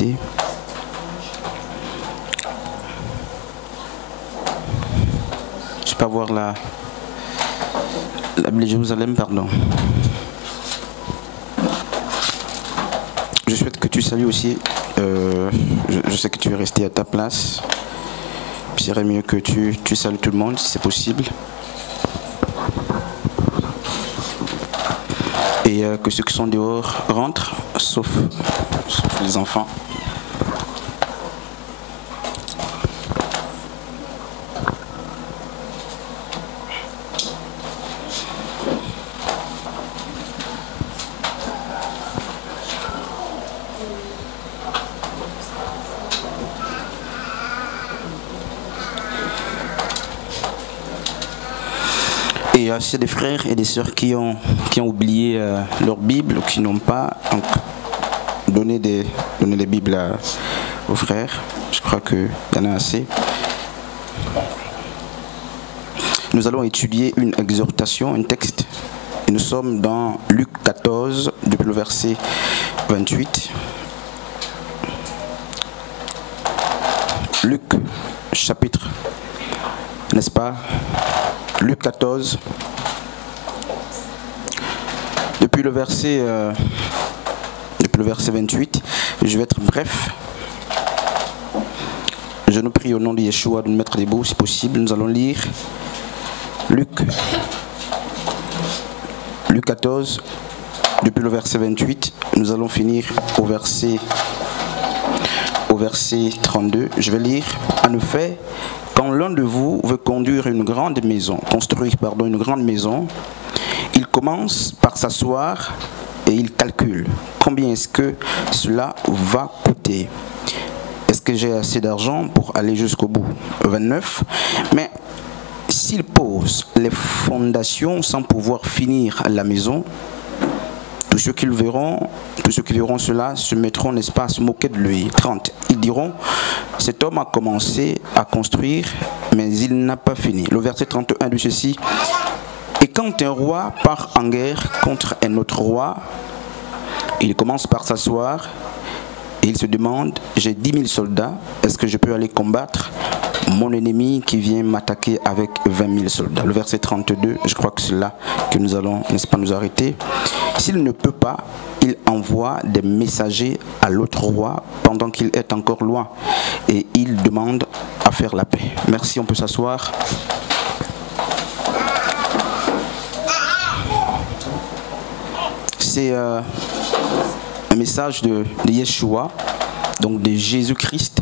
arrêter. Je peux avoir la Bible de Jérusalem, pardon. Je souhaite que tu salues aussi. Je sais que tu es resté à ta place. Il serait mieux que tu salues tout le monde si c'est possible. Et que ceux qui sont dehors rentrent, sauf les enfants. Et s'il y a des frères et des sœurs qui ont oublié leur Bible ou qui n'ont pas, donc donnez les Bibles aux frères. Je crois qu'il y en a assez. Nous allons étudier une exhortation, un texte. Et nous sommes dans Luc 14, depuis le verset 28. Luc, chapitre, n'est-ce pas? Luc 14, depuis le verset 28, je vais être bref. Je nous prie au nom de Yeshua de nous mettre debout si possible. Nous allons lire Luc 14, depuis le verset 28. Nous allons finir au verset 32. Je vais lire. En effet, quand l'un de vous veut construire une grande maison, il commence par s'asseoir et il calcule combien est-ce que cela va coûter. Est-ce que j'ai assez d'argent pour aller jusqu'au bout? 29. Mais s'il pose les fondations sans pouvoir finir la maison, tous ceux qui verront cela se mettront, n'est-ce pas, à se moquer de lui. 30. Ils diront, cet homme a commencé à construire, mais il n'a pas fini. Le verset 31 de ceci. Et quand un roi part en guerre contre un autre roi, il commence par s'asseoir et il se demande, j'ai 10 000 soldats, est-ce que je peux aller combattre mon ennemi qui vient m'attaquer avec 20 000 soldats? Le verset 32, je crois que c'est là que nous allons, n'est-ce pas, nous arrêter. S'il ne peut pas, il envoie des messagers à l'autre roi pendant qu'il est encore loin et il demande à faire la paix. Merci, on peut s'asseoir. C'est un message de Yeshua, donc de Jésus-Christ.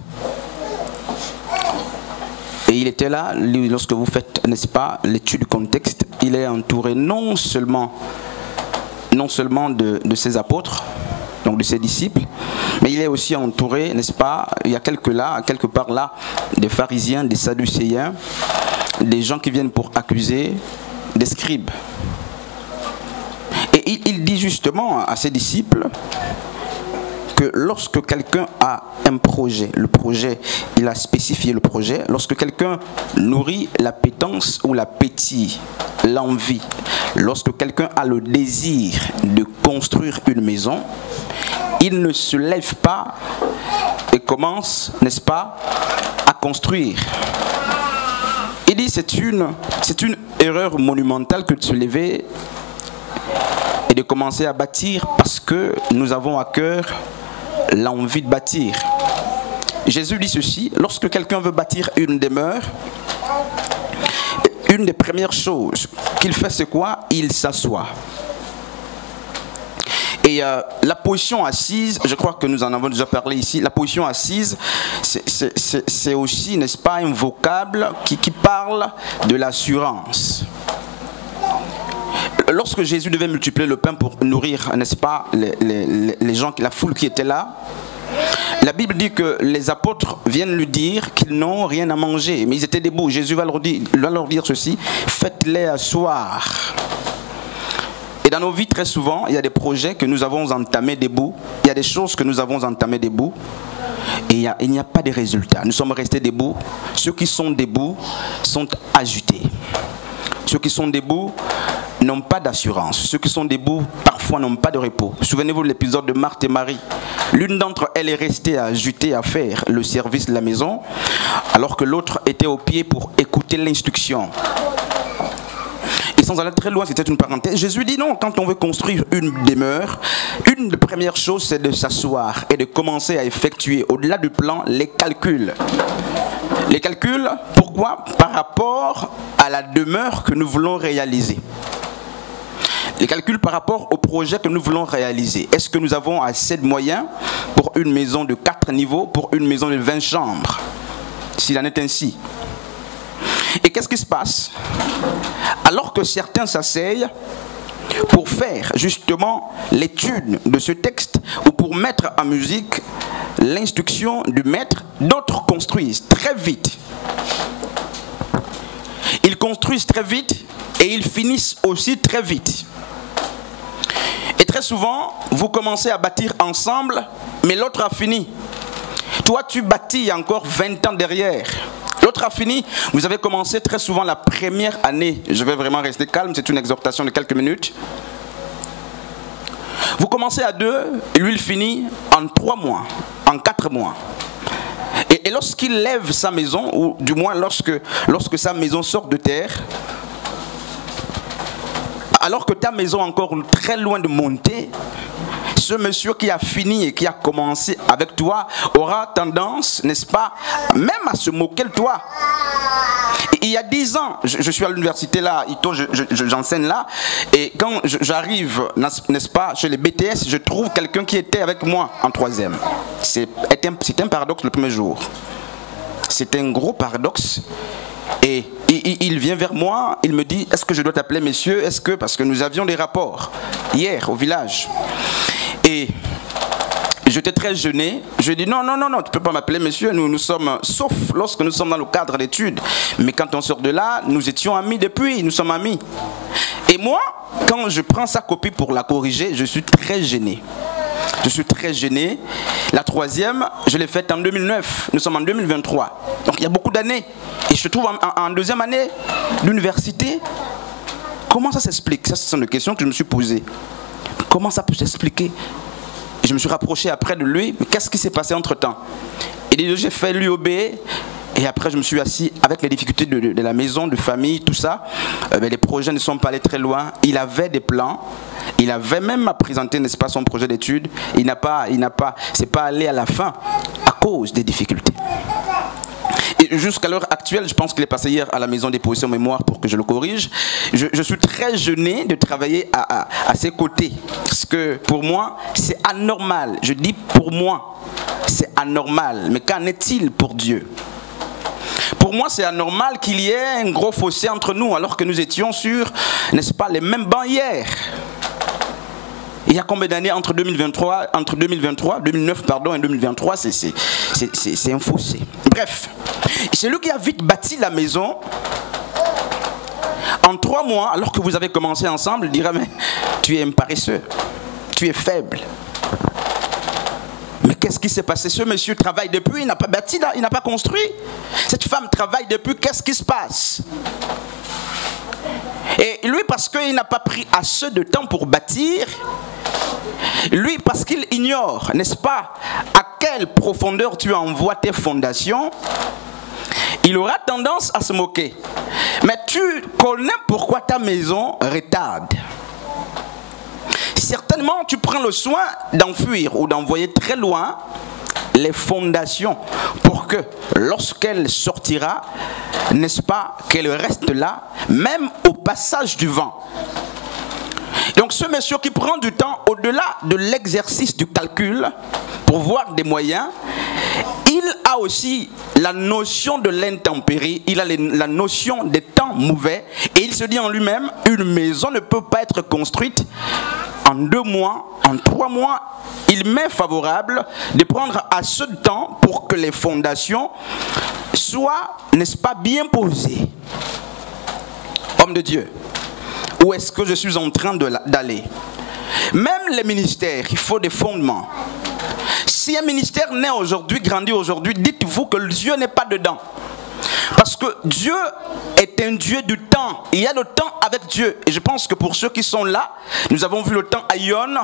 Et il était là, lorsque vous faites, n'est-ce pas, l'étude du contexte, il est entouré non seulement de ses apôtres, donc de ses disciples, mais il est aussi entouré, n'est-ce pas, il y a quelque part là, des pharisiens, des sadducéens, des gens qui viennent pour accuser, des scribes. Et il dit justement à ses disciples que lorsque quelqu'un a un projet, il a spécifié le projet, lorsque quelqu'un nourrit l'appétence ou l'appétit, l'envie, lorsque quelqu'un a le désir de construire une maison, il ne se lève pas et commence, n'est-ce pas, à construire. Il dit c'est une erreur monumentale que de se lever et de commencer à bâtir parce que nous avons à cœur l'envie de bâtir. Jésus dit ceci, lorsque quelqu'un veut bâtir une demeure, une des premières choses qu'il fait, c'est quoi? Il s'assoit. Et la position assise, je crois que nous en avons déjà parlé ici, la position assise, c'est aussi, n'est-ce pas, un vocable qui parle de l'assurance. Lorsque Jésus devait multiplier le pain pour nourrir, n'est-ce pas, les gens, la foule qui était là, la Bible dit que les apôtres viennent lui dire qu'ils n'ont rien à manger, mais ils étaient debout. Jésus va leur dire ceci, faites-les asseoir. Et dans nos vies, très souvent, il y a des projets que nous avons entamés debout, il y a des choses que nous avons entamées debout, et il n'y a pas de résultat. Nous sommes restés debout. Ceux qui sont debout sont agités. Ceux qui sont debout n'ont pas d'assurance. Ceux qui sont debout, parfois, parfois n'ont pas de repos. Souvenez-vous de l'épisode de Marthe et Marie. L'une d'entre elles est restée agitée à faire le service de la maison, alors que l'autre était au pied pour écouter l'instruction. Et sans aller très loin, c'était une parenthèse, Jésus dit non, quand on veut construire une demeure, une des premières choses, c'est de s'asseoir et de commencer à effectuer, au-delà du plan, les calculs. Les calculs, pourquoi? Par rapport à la demeure que nous voulons réaliser. Les calculs par rapport au projet que nous voulons réaliser. Est-ce que nous avons assez de moyens pour une maison de 4 niveaux, pour une maison de 20 chambres? S'il en est ainsi. Et qu'est-ce qui se passe? Alors que certains s'asseyent pour faire justement l'étude de ce texte ou pour mettre en musique l'instruction du maître, d'autres construisent très vite. Ils construisent très vite et ils finissent aussi très vite. Et très souvent, vous commencez à bâtir ensemble, mais l'autre a fini. Toi, tu bâtis il y a encore 20 ans derrière. L'autre a fini. Vous avez commencé très souvent la première année. Je vais vraiment rester calme, c'est une exhortation de quelques minutes. Vous commencez à 2, et lui il finit en 3 mois, en 4 mois. Et lorsqu'il lève sa maison, ou du moins lorsque sa maison sort de terre, alors que ta maison est encore très loin de monter, ce monsieur qui a fini et qui a commencé avec toi aura tendance, n'est-ce pas, même à se moquer de toi. Il y a 10 ans, je suis à l'université là, j'enseigne là, et quand j'arrive, n'est-ce pas, chez les BTS, je trouve quelqu'un qui était avec moi en 3e. C'est un paradoxe le premier jour. C'est un gros paradoxe. Et il vient vers moi, il me dit, est-ce que je dois t'appeler monsieur? Est-ce que, parce que nous avions des rapports hier au village. Et j'étais très gêné. Je dis non, tu ne peux pas m'appeler monsieur. Nous sommes, sauf lorsque nous sommes dans le cadre d'études. Mais quand on sort de là, nous étions amis depuis, nous sommes amis. Et moi, quand je prends sa copie pour la corriger, je suis très gêné. Je suis très gêné. La 3e, je l'ai faite en 2009. Nous sommes en 2023. Donc il y a beaucoup d'années. Et je trouve en 2e année d'université. Comment ça s'explique? Ça, ce sont des questions que je me suis posées. Comment ça peut s'expliquer? Je me suis rapproché après de lui. Mais qu'est-ce qui s'est passé entre-temps? Et j'ai fait l'UOB. Et après, je me suis assis avec les difficultés de la maison, de famille, tout ça. Les projets ne sont pas allés très loin. Il avait des plans. Il avait même à présenter, n'est-ce pas, son projet d'études. C'est pas allé à la fin à cause des difficultés. Et jusqu'à l'heure actuelle, je pense qu'il est passé hier à la maison des positions mémoire pour que je le corrige. Je suis très gêné de travailler à ses côtés. Parce que pour moi, c'est anormal. Je dis pour moi, c'est anormal. Mais qu'en est-il pour Dieu? Pour moi, c'est anormal qu'il y ait un gros fossé entre nous alors que nous étions sur, n'est-ce pas, les mêmes bancs hier. Il y a combien d'années entre 2009 et 2023, c'est un fossé. Bref, c'est lui qui a vite bâti la maison. En 3 mois, alors que vous avez commencé ensemble, il dira, mais tu es un paresseux, tu es faible. Mais qu'est-ce qui s'est passé? Ce monsieur travaille depuis, il n'a pas bâti, il n'a pas construit. Cette femme travaille depuis, qu'est-ce qui se passe? Et lui, parce qu'il n'a pas pris assez de temps pour bâtir, lui, parce qu'il ignore, n'est-ce pas, à quelle profondeur tu envoies tes fondations, il aura tendance à se moquer. Mais tu connais pourquoi ta maison retarde. Certainement, tu prends le soin d'enfuir ou d'envoyer très loin les fondations pour que lorsqu'elle sortira, n'est-ce pas, qu'elle reste là, même au passage du vent. Donc ce monsieur qui prend du temps au-delà de l'exercice du calcul pour voir des moyens, il a aussi la notion de l'intempérie, il a la notion des temps mauvais et il se dit en lui-même, une maison ne peut pas être construite en 2 mois, en 3 mois. Il m'est favorable de prendre assez de temps pour que les fondations soient, n'est-ce pas, bien posées. Homme de Dieu, où est-ce que je suis en train d'aller? Même les ministères, il faut des fondements. Si un ministère naît aujourd'hui, grandit aujourd'hui, dites-vous que Dieu n'est pas dedans. Parce que Dieu est un Dieu du temps. Il y a le temps avec Dieu. Et je pense que pour ceux qui sont là, nous avons vu le temps Aion,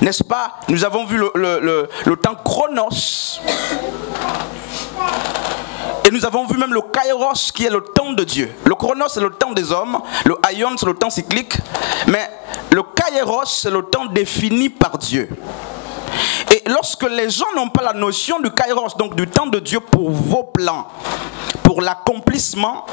n'est-ce pas? Nous avons vu le temps Chronos. Et nous avons vu même le Kairos qui est le temps de Dieu. Le Chronos c'est le temps des hommes, le Aion c'est le temps cyclique, mais le Kairos c'est le temps défini par Dieu. Et lorsque les gens n'ont pas la notion du Kairos, donc du temps de Dieu pour vos plans, pour l'accomplissement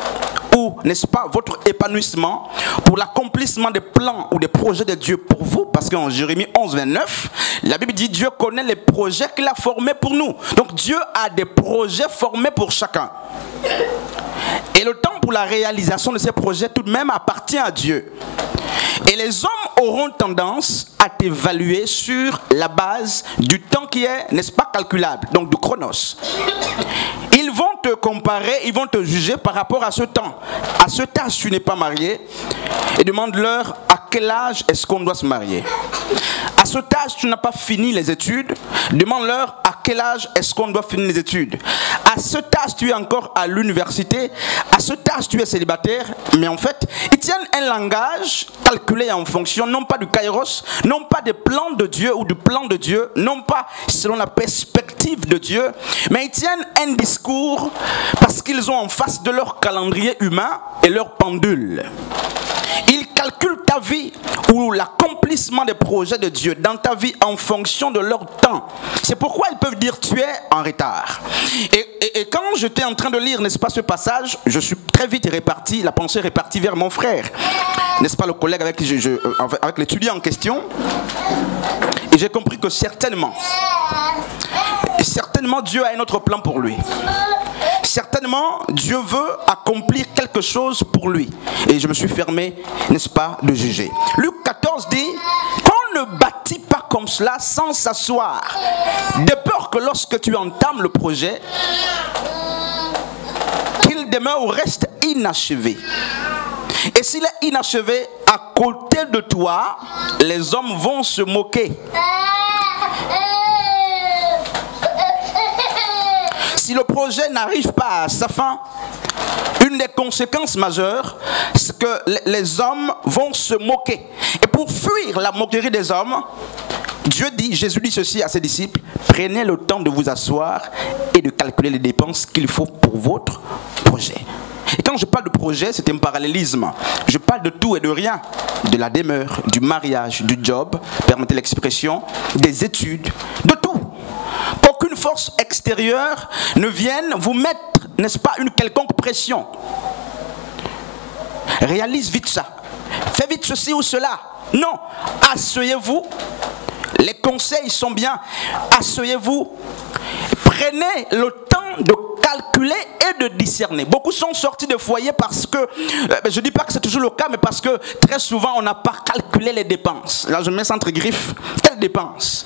ou, n'est-ce pas, votre épanouissement, pour l'accomplissement des plans ou des projets de Dieu pour vous, parce qu'en Jérémie 11, 29, la Bible dit Dieu connaît les projets qu'il a formés pour nous. Donc Dieu a des projets formés pour chacun. Et le temps pour la réalisation de ces projets tout de même appartient à Dieu. Et les hommes auront tendance à t'évaluer sur la base du temps qui est, n'est-ce pas, calculable, donc du chronos. Ils vont te comparer, ils vont te juger par rapport à ce temps. À ce âge, tu n'es pas marié. Et demande-leur à quel âge est-ce qu'on doit se marier. À ce âge, tu n'as pas fini les études. Demande-leur à quel âge est-ce qu'on doit finir les études. À ce âge, tu es encore à l'université. À ce âge, tu es célibataire. Mais en fait, ils tiennent un langage calculé en fonction, non pas du kairos, non pas des plans de Dieu ou du plan de Dieu, non pas selon la perspective de Dieu, mais ils tiennent un discours parce qu'ils ont en face de leur calendrier humain et leur pendule. Ils calculent ta vie ou l'accomplissement des projets de Dieu dans ta vie en fonction de leur temps. C'est pourquoi ils peuvent dire tu es en retard. Et quand j'étais en train de lire, n'est-ce pas, ce passage, je suis très vite réparti, la pensée est répartie vers mon frère, n'est-ce pas, le collègue avec qui avec l'étudiant en question. Et j'ai compris que certainement Dieu a un autre plan pour lui. Certainement, Dieu veut accomplir quelque chose pour lui. Et je me suis fermé, n'est-ce pas, de juger. Luc 14 dit qu'on ne bâtit pas comme cela sans s'asseoir, de peur que lorsque tu entames le projet, qu'il demeure ou reste inachevé. Et s'il est inachevé, à côté de toi, les hommes vont se moquer. Si le projet n'arrive pas à sa fin, une des conséquences majeures, c'est que les hommes vont se moquer. Et pour fuir la moquerie des hommes, Jésus dit ceci à ses disciples: prenez le temps de vous asseoir et de calculer les dépenses qu'il faut pour votre projet. Et quand je parle de projet, c'est un parallélisme. Je parle de tout et de rien. De la demeure, du mariage, du job, permettez l'expression, des études, de tout. Qu'aucune force extérieure ne vienne vous mettre, n'est-ce pas, une quelconque pression. Réalise vite ça. Fais vite ceci ou cela. Non. Asseyez-vous. Les conseils sont bien. Asseyez-vous. Prenez le temps de calculer et de discerner. Beaucoup sont sortis de foyer parce que, je ne dis pas que c'est toujours le cas, mais parce que très souvent on n'a pas calculé les dépenses. Là je mets ça entre griffes. Quelles dépenses ?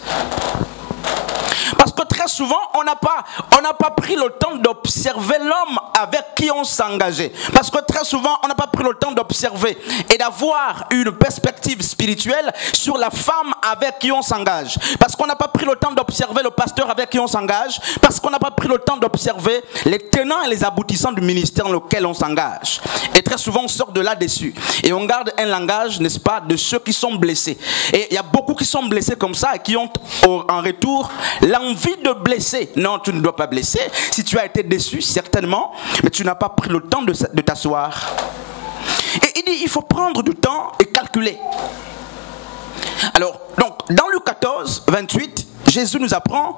Parce que très souvent, on n'a pas pris le temps d'observer l'homme avec qui on s'engageait. Parce que très souvent, on n'a pas pris le temps d'observer et d'avoir une perspective spirituelle sur la femme avec qui on s'engage. Parce qu'on n'a pas pris le temps d'observer le pasteur avec qui on s'engage. Parce qu'on n'a pas pris le temps d'observer les tenants et les aboutissants du ministère dans lequel on s'engage. Et très souvent, on sort de là déçu. Et on garde un langage, n'est-ce pas, de ceux qui sont blessés. Et il y a beaucoup qui sont blessés comme ça et qui ont en retour l'envie de blesser. Non, tu ne dois pas blesser. Si tu as été déçu, certainement, mais tu n'as pas pris le temps de t'asseoir. Et il dit, il faut prendre du temps et calculer. Alors, donc, dans Luc 14, 28, Jésus nous apprend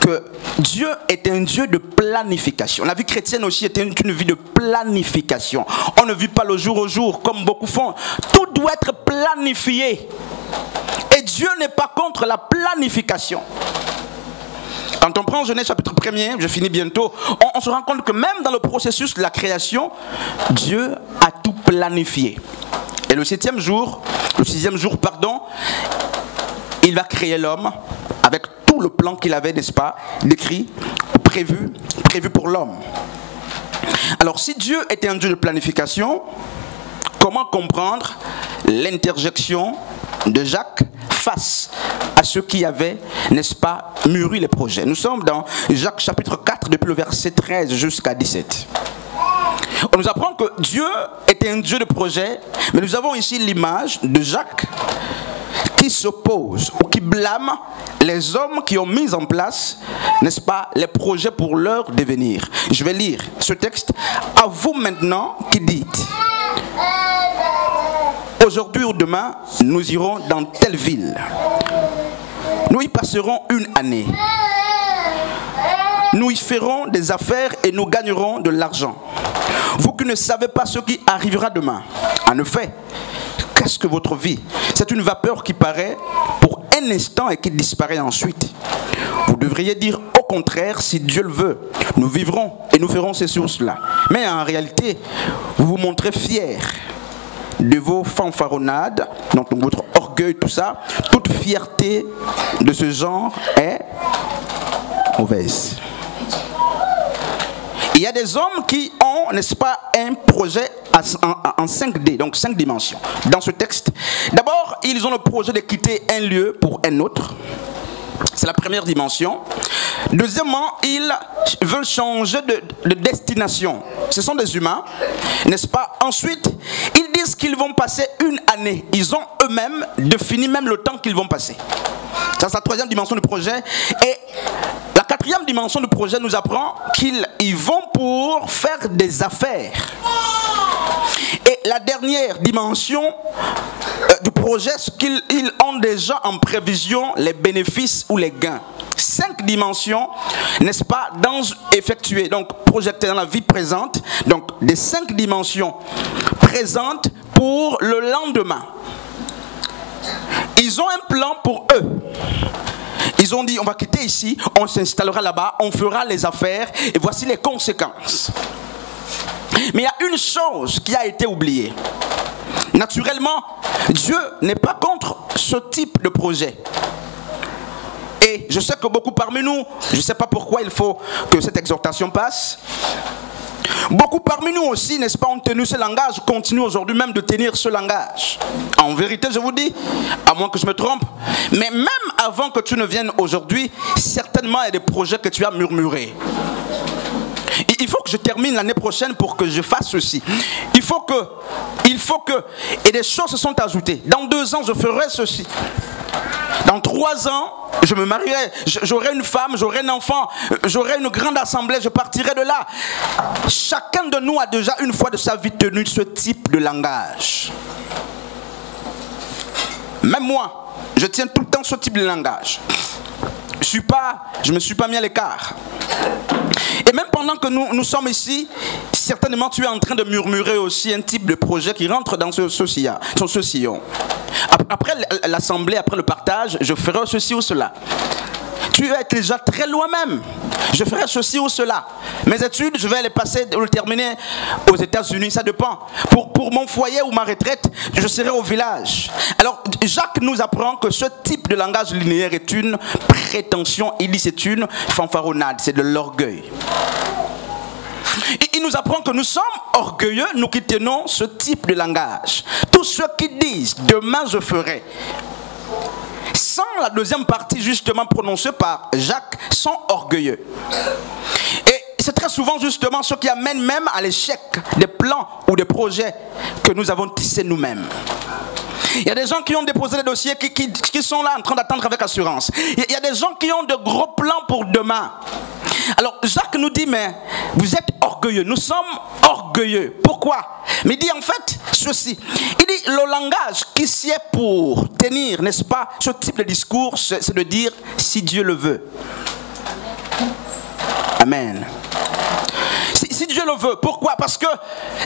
que Dieu est un Dieu de planification. La vie chrétienne aussi est une vie de planification. On ne vit pas le jour au jour comme beaucoup font. Tout doit être planifié. Et Dieu n'est pas contre la planification. Quand on prend Genèse chapitre 1er, je finis bientôt, on se rend compte que même dans le processus de la création, Dieu a tout planifié. Et le sixième jour, il va créer l'homme avec tout le plan qu'il avait, n'est-ce pas, décrit, prévu pour l'homme. Alors si Dieu était un Dieu de planification, comment comprendre l'interjection de Jacques face à ceux qui avaient, n'est-ce pas, mûri les projets? Nous sommes dans Jacques chapitre 4, depuis le verset 13 jusqu'à 17. On nous apprend que Dieu était un Dieu de projet, mais nous avons ici l'image de Jacques qui s'oppose ou qui blâme les hommes qui ont mis en place, n'est-ce pas, les projets pour leur devenir. Je vais lire ce texte. À vous maintenant qui dites, aujourd'hui ou demain, nous irons dans telle ville. Nous y passerons une année. Nous y ferons des affaires et nous gagnerons de l'argent. Vous qui ne savez pas ce qui arrivera demain. En effet, qu'est-ce que votre vie? C'est une vapeur qui paraît pour un instant et qui disparaît ensuite. Vous devriez dire au contraire, si Dieu le veut, nous vivrons et nous ferons ces choses-là. Mais en réalité, vous vous montrez fiers de vos fanfaronnades, donc votre orgueil, tout ça. Toute fierté de ce genre est mauvaise. Il y a des hommes qui ont, n'est-ce pas, un projet en 5D, donc 5 dimensions. Dans ce texte, d'abord, ils ont le projet de quitter un lieu pour un autre. C'est la première dimension. Deuxièmement, ils veulent changer de destination. Ce sont des humains, n'est-ce pas? Ensuite, ils disent qu'ils vont passer une année. Ils ont eux-mêmes défini même le temps qu'ils vont passer. Ça, c'est la troisième dimension du projet. Et la quatrième dimension du projet nous apprend qu'ils vont pour faire des affaires. Et la dernière dimension du projet, c'est qu'ils ont déjà en prévision les bénéfices ou les gains. 5 dimensions, n'est-ce pas, effectuées, donc projetées dans la vie présente, donc des 5 dimensions présentes pour le lendemain. Ils ont un plan pour eux. Ils ont dit, on va quitter ici, on s'installera là-bas, on fera les affaires, et voici les conséquences. Mais il y a une chose qui a été oubliée. Naturellement, Dieu n'est pas contre ce type de projet. Et je sais que beaucoup parmi nous, je ne sais pas pourquoi il faut que cette exhortation passe. Beaucoup parmi nous aussi, n'est-ce pas, ont tenu ce langage, continuent aujourd'hui même de tenir ce langage. En vérité, je vous dis, à moins que je me trompe, mais même avant que tu ne viennes aujourd'hui, certainement il y a des projets que tu as murmurés. Il faut que je termine l'année prochaine pour que je fasse ceci. Il faut que, et des choses se sont ajoutées. Dans 2 ans, je ferai ceci. Dans 3 ans, je me marierai, j'aurai une femme, j'aurai un enfant, j'aurai une grande assemblée, je partirai de là. Chacun de nous a déjà une fois de sa vie tenu ce type de langage. Même moi, je tiens tout le temps ce type de langage. Je ne me suis pas mis à l'écart. Et même pendant que nous sommes ici, certainement tu es en train de murmurer aussi un type de projet qui rentre dans ce sillon. Après l'assemblée, après le partage, je ferai ceci ou cela. Tu es déjà très loin même. Je ferai ceci ou cela. Mes études, je vais les passer, les terminer aux États-Unis, ça dépend. Pour mon foyer ou ma retraite, je serai au village. Alors, Jacques nous apprend que ce type de langage linéaire est une prétention. Il dit c'est une fanfaronnade, c'est de l'orgueil. Il nous apprend que nous sommes orgueilleux, nous qui tenons ce type de langage. Tous ceux qui disent « demain je ferai », sans la deuxième partie justement prononcée par Jacques, sont orgueilleux. Et c'est très souvent justement ce qui amène même à l'échec des plans ou des projets que nous avons tissés nous-mêmes. Il y a des gens qui ont déposé des dossiers qui sont là en train d'attendre avec assurance. Il y a des gens qui ont de gros plans pour demain. Alors Jacques nous dit, mais vous êtes orgueilleux, nous sommes orgueilleux. Pourquoi? Mais il dit en fait ceci. Il dit le langage qui s'y est pour tenir, n'est-ce pas, ce type de discours, c'est de dire si Dieu le veut. Amen. Si Dieu le veut. Pourquoi? Parce que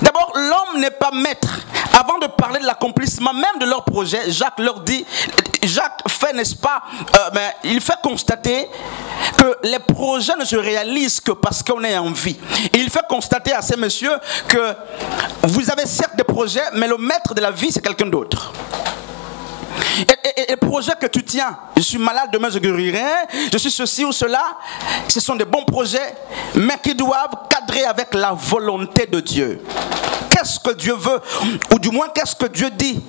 d'abord l'homme n'est pas maître. Avant de parler de l'accomplissement même de leur projet, Jacques leur dit, Jacques fait, n'est-ce pas, il fait constater que les projets ne se réalisent que parce qu'on est en vie. Et il fait constater à ces messieurs que vous avez certes des projets, mais le maître de la vie c'est quelqu'un d'autre. Et les projets que tu tiens, je suis malade, demain je guérirai, je suis ceci ou cela, ce sont des bons projets, mais qui doivent cadrer avec la volonté de Dieu. Qu'est-ce que Dieu veut, ou du moins qu'est-ce que Dieu dit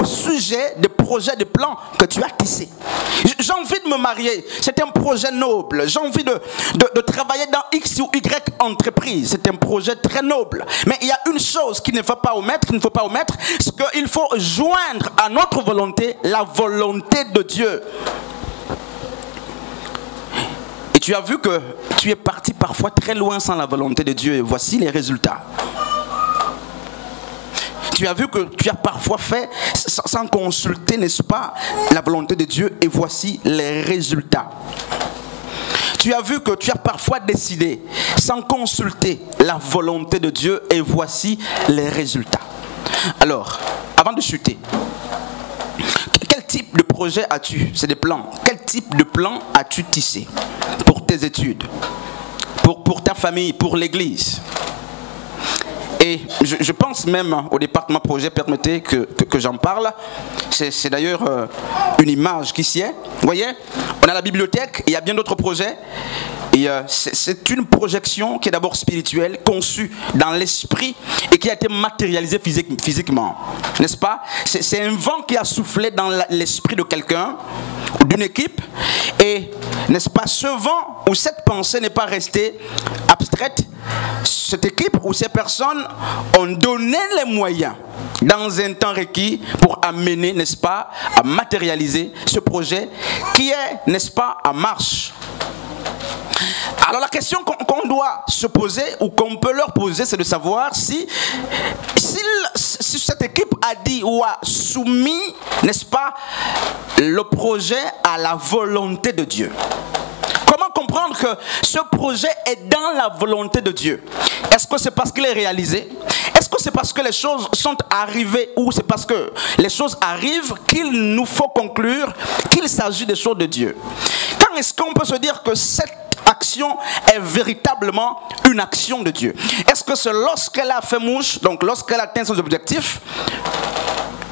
au sujet des projets, des plans que tu as tissés. J'ai envie de me marier, c'est un projet noble. J'ai envie de travailler dans X ou Y entreprise, c'est un projet très noble. Mais il y a une chose qu'il ne faut pas omettre, c'est qu'il faut joindre à notre volonté la volonté de Dieu. Et tu as vu que tu es parti parfois très loin sans la volonté de Dieu, et voici les résultats. Tu as vu que tu as parfois fait sans consulter, n'est-ce pas, la volonté de Dieu, et voici les résultats. Tu as vu que tu as parfois décidé sans consulter la volonté de Dieu, et voici les résultats. Alors, avant de chuter, quel type de projet as-tu? C'est des plans. Quel type de plan as-tu tissé pour tes études, pour ta famille, pour l'église? Et je pense même au département projet, permettez que j'en parle. C'est d'ailleurs une image qui s'y est. Vous voyez, on a la bibliothèque, il y a bien d'autres projets. Et c'est une projection qui est d'abord spirituelle, conçue dans l'esprit et qui a été matérialisée physiquement. N'est-ce pas? C'est un vent qui a soufflé dans l'esprit de quelqu'un ou d'une équipe. Et n'est-ce pas, ce vent ou cette pensée n'est pas restée abstraite. Cette équipe ou ces personnes ont donné les moyens dans un temps requis pour amener, n'est-ce pas, à matérialiser ce projet qui est, n'est-ce pas, en marche. Alors la question qu'on doit se poser ou qu'on peut leur poser, c'est de savoir si cette équipe a dit ou a soumis, n'est-ce pas, le projet à la volonté de Dieu. Comment comprendre que ce projet est dans la volonté de Dieu? Est-ce que c'est parce qu'il est réalisé? Est-ce que c'est parce que les choses sont arrivées, ou c'est parce que les choses arrivent qu'il nous faut conclure qu'il s'agit des choses de Dieu? Quand est-ce qu'on peut se dire que cette action est véritablement une action de Dieu? Est-ce que c'est lorsqu'elle a fait mouche, donc lorsqu'elle atteint ses objectifs?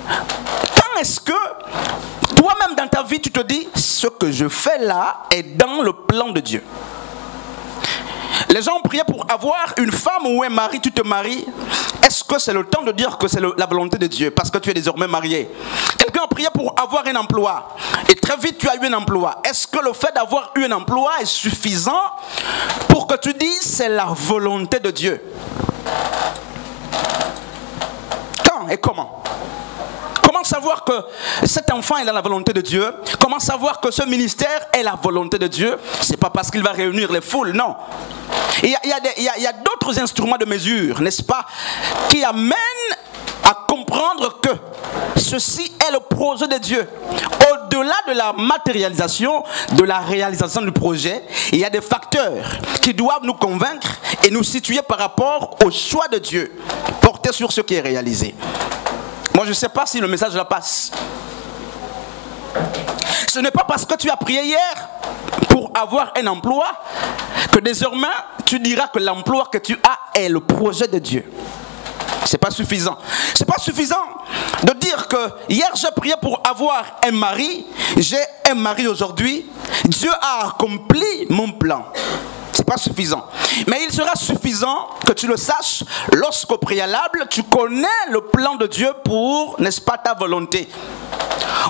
Quand est-ce que toi-même dans ta vie tu te dis, ce que je fais là est dans le plan de Dieu? Les gens ont prié pour avoir une femme ou un mari, tu te maries. Est-ce que c'est le temps de dire que c'est la volonté de Dieu parce que tu es désormais marié? Quelqu'un a prié pour avoir un emploi et très vite tu as eu un emploi. Est-ce que le fait d'avoir eu un emploi est suffisant pour que tu dises c'est la volonté de Dieu? Quand et comment? Comment savoir que cet enfant est dans la volonté de Dieu? Comment savoir que ce ministère est la volonté de Dieu? C'est pas parce qu'il va réunir les foules, non. Il y a d'autres instruments de mesure, n'est-ce pas, qui amènent à comprendre que ceci est le projet de Dieu. Au-delà de la matérialisation, de la réalisation du projet, il y a des facteurs qui doivent nous convaincre et nous situer par rapport au choix de Dieu porté sur ce qui est réalisé. Moi, je ne sais pas si le message la passe. Ce n'est pas parce que tu as prié hier pour avoir un emploi que désormais tu diras que l'emploi que tu as est le projet de Dieu. C'est pas suffisant. C'est pas suffisant de dire que hier j'ai prié pour avoir un mari, j'ai un mari aujourd'hui, Dieu a accompli mon plan. C'est pas suffisant. Mais il sera suffisant que tu le saches lorsqu'au préalable, tu connais le plan de Dieu pour, n'est-ce pas, ta volonté.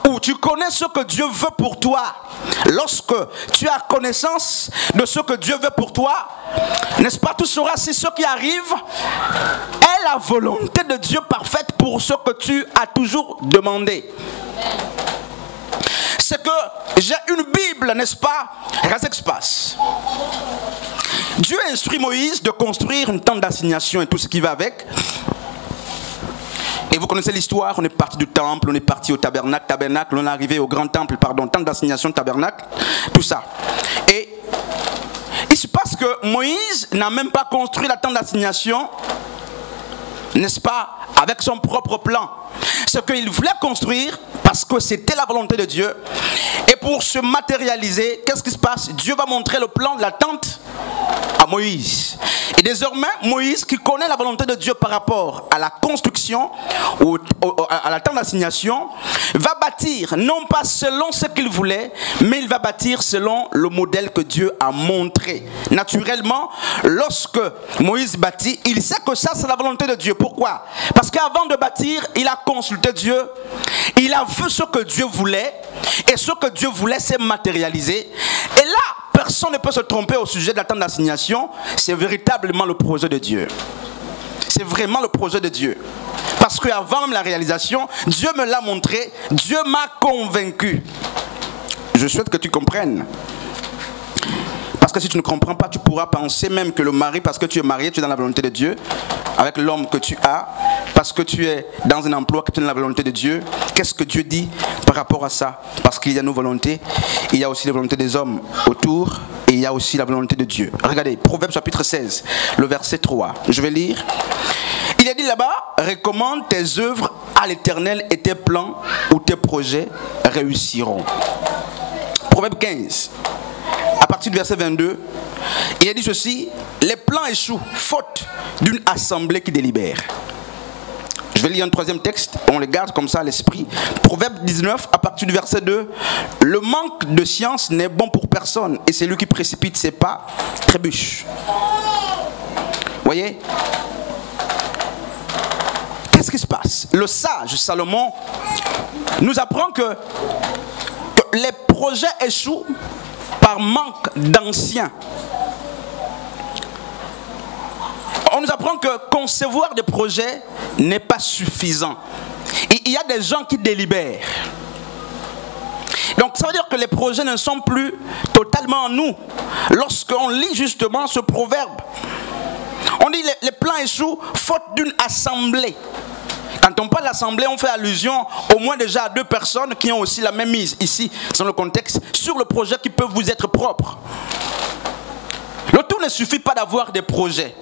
Ou tu connais ce que Dieu veut pour toi. Lorsque tu as connaissance de ce que Dieu veut pour toi, n'est-ce pas, tu sauras si ce qui arrive est la volonté de Dieu parfaite pour ce que tu as toujours demandé. C'est que j'ai une Bible, n'est-ce pas, Razexpas. Dieu instruit Moïse de construire une tente d'assignation et tout ce qui va avec. Et vous connaissez l'histoire, on est parti du temple, on est parti au tabernacle, on est arrivé au grand temple, tente d'assignation, tabernacle, tout ça. Et il se passe que Moïse n'a même pas construit la tente d'assignation, n'est-ce pas, avec son propre plan. Ce qu'il voulait construire, parce que c'était la volonté de Dieu. Et pour se matérialiser, qu'est-ce qui se passe? Dieu va montrer le plan de la tente à Moïse. Et désormais, Moïse, qui connaît la volonté de Dieu par rapport à la construction ou à la tente d'assignation, va bâtir, non pas selon ce qu'il voulait, mais il va bâtir selon le modèle que Dieu a montré. Naturellement, lorsque Moïse bâtit, il sait que ça, c'est la volonté de Dieu. Pourquoi? Parce qu'avant de bâtir, il a consulté Dieu, il a vu ce que Dieu voulait, et ce que Dieu voulait s'est matérialisé. Et là, personne ne peut se tromper au sujet de la tente d'assignation, c'est véritablement le projet de Dieu. C'est vraiment le projet de Dieu. Parce qu'avant même la réalisation, Dieu me l'a montré, Dieu m'a convaincu. Je souhaite que tu comprennes. Parce que si tu ne comprends pas, tu pourras penser même que le mari, parce que tu es marié, tu es dans la volonté de Dieu, avec l'homme que tu as, parce que tu es dans un emploi que tu es dans la volonté de Dieu. Qu'est-ce que Dieu dit par rapport à ça? Parce qu'il y a nos volontés, il y a aussi la volonté des hommes autour, et il y a aussi la volonté de Dieu. Regardez, Proverbe chapitre 16, le verset 3. Je vais lire. Il est dit là-bas, recommande tes œuvres à l'Éternel et tes plans ou tes projets réussiront. Proverbe 15. À partir du verset 22, il a dit ceci: les plans échouent, faute d'une assemblée qui délibère. Je vais lire un troisième texte, on le garde comme ça à l'esprit. Proverbe 19, à partir du verset 2, le manque de science n'est bon pour personne, et celui qui précipite ses pas trébuche. Voyez? Qu'est-ce qui se passe? Le sage Salomon nous apprend que les projets échouent par manque d'anciens. On nous apprend que concevoir des projets n'est pas suffisant. Il y a des gens qui délibèrent. Donc ça veut dire que les projets ne sont plus totalement en nous. Lorsqu'on lit justement ce proverbe, on dit les plans échouent faute d'une assemblée. Quand on parle d'assemblée, on fait allusion au moins déjà à 2 personnes qui ont aussi la même mise ici, dans le contexte, sur le projet qui peut vous être propre. Le tout ne suffit pas d'avoir des projets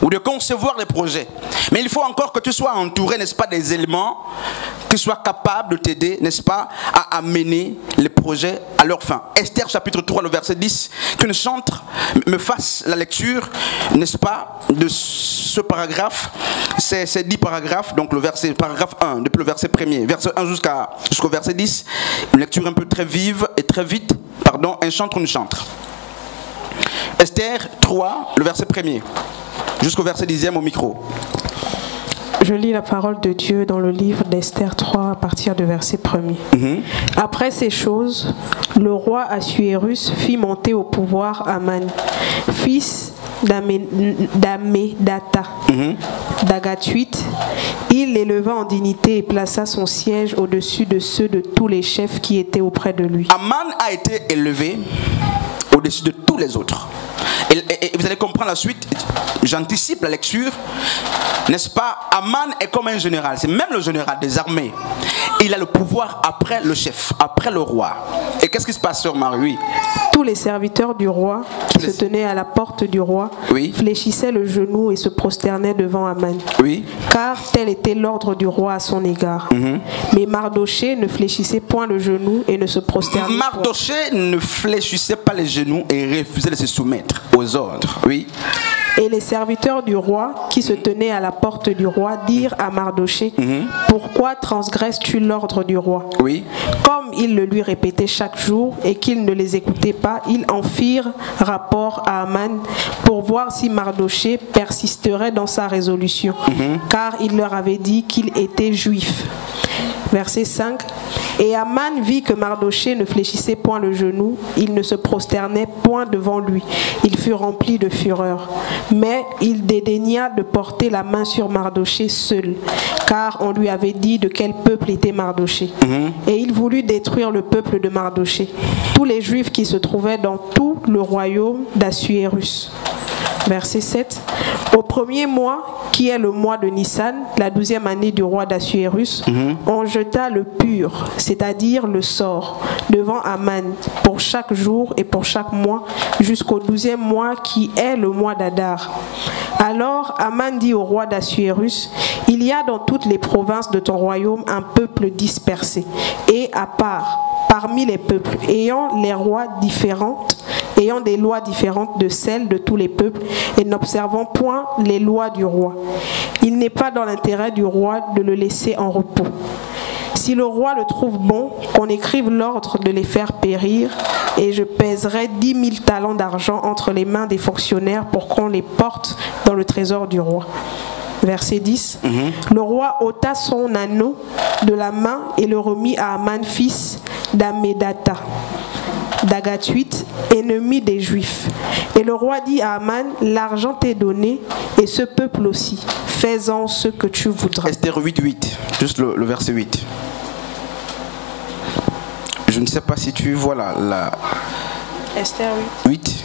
ou de concevoir des projets, mais il faut encore que tu sois entouré, n'est-ce pas, des éléments qui soient capables de t'aider, n'est-ce pas, à amener les projets à leur fin. Esther chapitre 3, le verset 10, qu'une chantre me fasse la lecture, n'est-ce pas, de ce paragraphe, c'est 10 paragraphes, donc le verset, paragraphe 1, depuis le verset 1er, verset 1 jusqu'au verset 10, une lecture un peu très vive et très vite, pardon, un chantre, une chantre. Esther 3, le verset 1er, jusqu'au verset 10e au micro. Je lis la parole de Dieu dans le livre d'Esther 3 à partir du verset 1er. Après ces choses, le roi Assuérus fit monter au pouvoir Aman, fils d'Amédata, d'Agatuite. Il l'éleva en dignité et plaça son siège au-dessus de ceux de tous les chefs qui étaient auprès de lui. Aman a été élevé au-dessus de tous les autres. Et vous allez comprendre la suite, j'anticipe la lecture, n'est-ce pas? Aman est comme un général, c'est même le général des armées. Il a le pouvoir après le chef, après le roi. Et qu'est-ce qui se passe, sœur Marie? Oui. Tous les serviteurs du roi qui se tenaient à la porte du roi fléchissaient le genou et se prosternaient devant Aman. Oui. Car tel était l'ordre du roi à son égard. Mais Mardoché ne fléchissait point le genou et ne se prosternait pas. Mardoché ne fléchissait pas les genoux et refusait de se soumettre aux ordres. Oui. Et les serviteurs du roi qui se tenaient à la porte du roi dirent à Mardoché: pourquoi transgresses-tu l'ordre du roi? Oui. Comme ils le lui répétaient chaque jour et qu'ils ne les écoutaient pas, ils en firent rapport à Aman pour voir si Mardoché persisterait dans sa résolution, car il leur avait dit qu'il était juif. Verset 5. Et Aman vit que Mardoché ne fléchissait point le genou, il ne se prosternait point devant lui. Il fut rempli de fureur. Mais il dédaigna de porter la main sur Mardoché seul, car on lui avait dit de quel peuple était Mardoché. Et il voulut détruire le peuple de Mardoché, tous les Juifs qui se trouvaient dans tout le royaume d'Assuérus. Verset 7. Au premier mois, qui est le mois de Nissan, la 12e année du roi d'Assuérus, on jeta le pur, c'est-à-dire le sort, devant Aman pour chaque jour et pour chaque mois, jusqu'au 12e mois qui est le mois d'Adar. Alors Aman dit au roi d'Assuérus: il y a dans toutes les provinces de ton royaume un peuple dispersé et à part, parmi les peuples, ayant des lois différentes de celles de tous les peuples et n'observant point les lois du roi. Il n'est pas dans l'intérêt du roi de le laisser en repos. Si le roi le trouve bon, qu'on écrive l'ordre de les faire périr, et je pèserai 10 000 talents d'argent entre les mains des fonctionnaires pour qu'on les porte dans le trésor du roi. Verset 10. Le roi ôta son anneau de la main et le remit à Aman, fils d'Amédata. d'Agathe 8, ennemi des Juifs. Et le roi dit à Aman, l'argent t'est donné et ce peuple aussi. Fais-en ce que tu voudras. Esther 8, juste le verset 8. Je ne sais pas si tu vois la Esther 8.